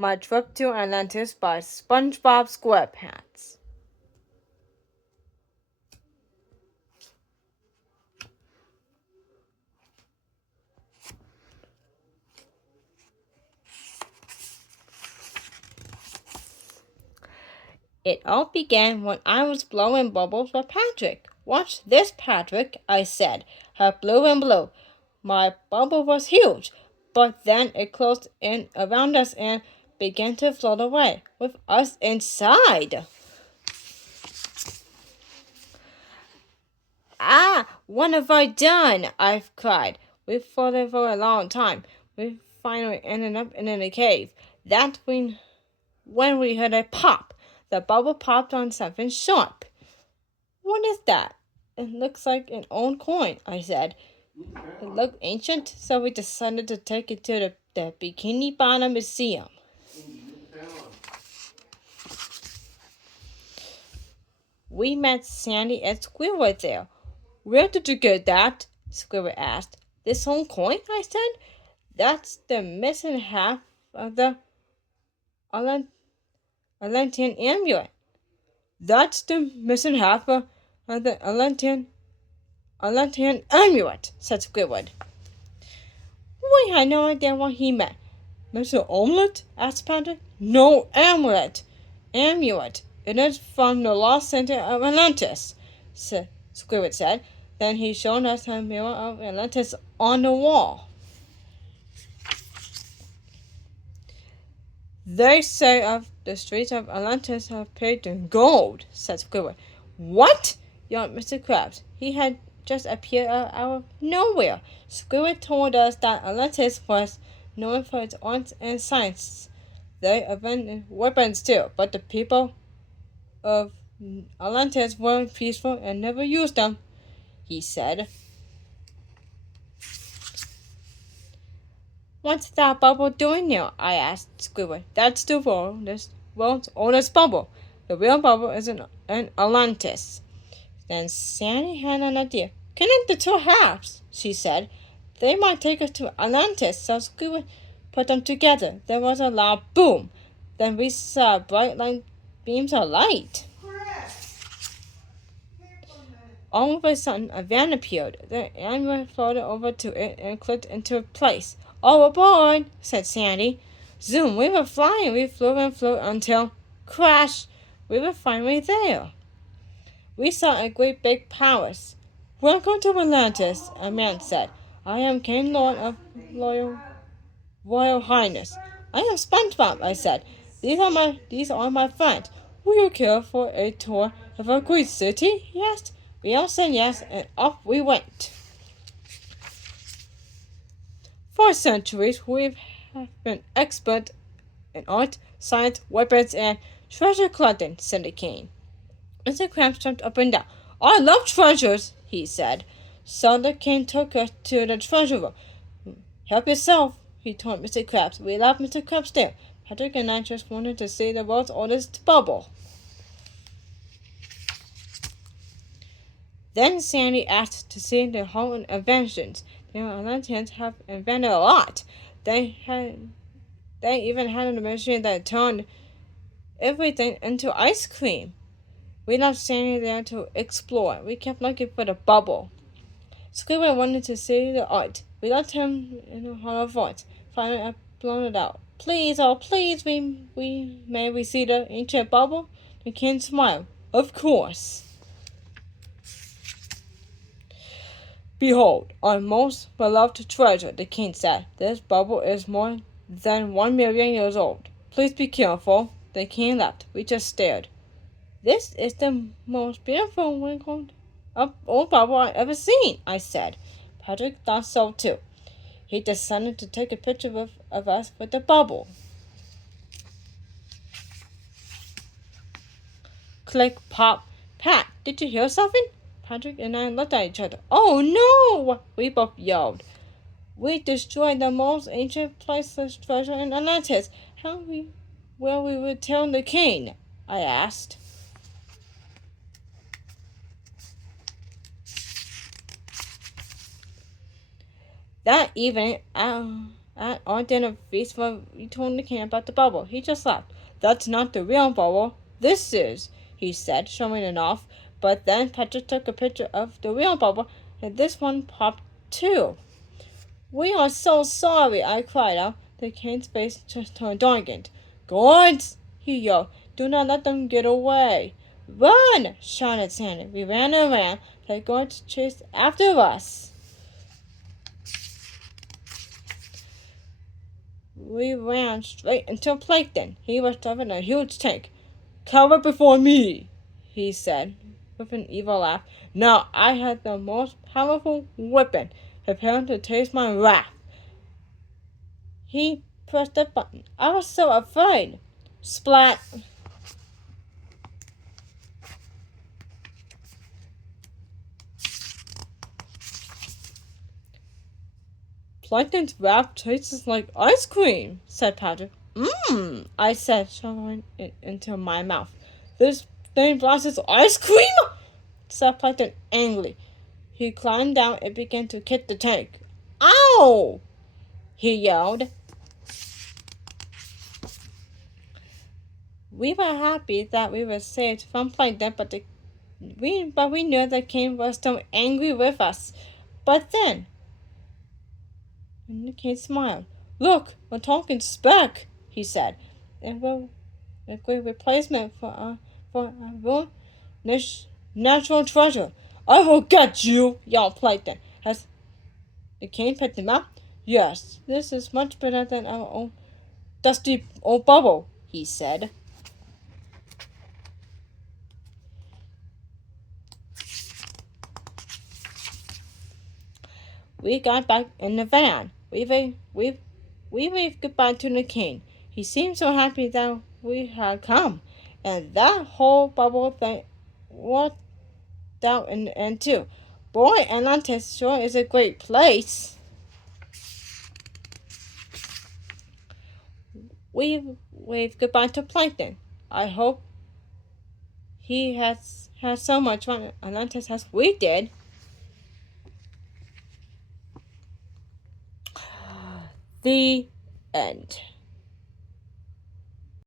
My Trip to Atlantis by SpongeBob SquarePants. It all began when I was blowing bubbles with Patrick. "Watch this, Patrick," I said. I blew and blew. My bubble was huge, but then it closed in around us and began to float away, with us inside. "Ah, what have I done?" I cried. We floated for a long time. We finally ended up in a cave. When we heard a pop. The bubble popped on something sharp. "What is that?" "It looks like an old coin," I said. It looked ancient, so we decided to take it to the Bikini Bottom Museum. We met Sandy and Squidward there. "Where did you get that?" Squidward asked. "This old coin?" I said. "That's the missing half of the Atlantean amulet." "That's the missing half of the Atlantean amulet," said Squidward. We had no idea what he meant. "Mr. Omelette?" asked Patrick. "No, amulet. Amulet. It is from the lost center of Atlantis," Squidward said. Then he showed us a mirror of Atlantis on the wall. "They say of the streets of Atlantis have paved in gold," said Squidward. "What?" yawned Mr. Krabs. He had just appeared out of nowhere. Squidward told us that Atlantis was known for its arts and science. They invented weapons too, but the people of Atlantis were peaceful and never used them, he said. "What's that bubble doing there?" I asked Squidward. "That's the world's oldest bubble. The real bubble is in Atlantis." Then Sandy had an idea. "Connect the two halves," she said. "They might take us to Atlantis." So Squidward put them together. There was a loud boom. Then we saw bright beams of light. All of a sudden, a van appeared. The amulet floated over to it and clicked into place. "All aboard," said Sandy. Zoom, we were flying. We flew and flew until, crash, we were finally there. We saw a great big palace. "Welcome to Atlantis," a man said. "I am King Lord of Royal Highness." "I am SpongeBob," I said. These are my friends. "Will you care for a tour of our great city?" he asked. We all said yes, and off we went. For centuries, we have been expert in art, science, weapons, and treasure collecting, said the king. Mr. Krabs jumped up and down. "I love treasures," he said. So the king took us to the treasure room. "Help yourself," he told Mr. Krabs. We left Mr. Krabs there. Patrick and I just wanted to see the world's oldest bubble. Then Sandy asked to see the whole inventions. The Atlanteans have invented a lot. They even had a machine that turned everything into ice cream. We left Sandy there to explore. We kept looking for the bubble. Squidward wanted to see the art. We left him in a hollow voice. Finally, I blurted out, "Please, oh please, may we see the ancient bubble?" The king smiled. "Of course." "Behold, our most beloved treasure," the king said. "This bubble is more than 1,000,000 years old. Please be careful." The king left. We just stared. "This is the most beautiful wrinkled old bubble I've ever seen," I said. Patrick thought so too. He decided to take a picture of us with the bubble. Click, pop, pat. Did you hear something? Patrick and I looked at each other. "Oh no!" we both yelled. "We destroyed the most ancient priceless treasure in Atlantis. How will we return the king?" I asked. That evening, at our dinner feast when we told the king about the bubble. He just laughed. That's not the real bubble. This is, he said, showing it off. But then Patrick took a picture of the real bubble, and this one popped too. We are so sorry, I cried out. The king's face just turned darkened. Guards, he yelled. Do not let them get away. Run, shouted Sandy. We ran and ran. The guards chased after us. We ran straight into Plankton. He was driving a huge tank. Cover before me, he said, with an evil laugh. Now I had the most powerful weapon, preparing to taste my wrath. He pressed the button. I was so afraid. Splat! Plankton's wrath tastes like ice cream, said Patrick. I said, shoveling it into my mouth. This thing blasts ice cream? Said Plankton angrily. He climbed down and began to kick the tank. Ow! He yelled. We were happy that we were saved from Plankton, but we knew the king was still angry with us. But then, and the king smiled. Look, a talking speck, he said. It will a great replacement for our natural treasure. I will get you, yelled Plankton. As the king picked him up. Yes, this is much better than our own dusty old bubble, he said. We got back in the van. We waved goodbye to the king. He seemed so happy that we had come. And that whole bubble thing worked out in the end too. Boy, Atlantis sure is a great place. We waved goodbye to Plankton. I hope he has so much fun at Atlantis as we did. The end.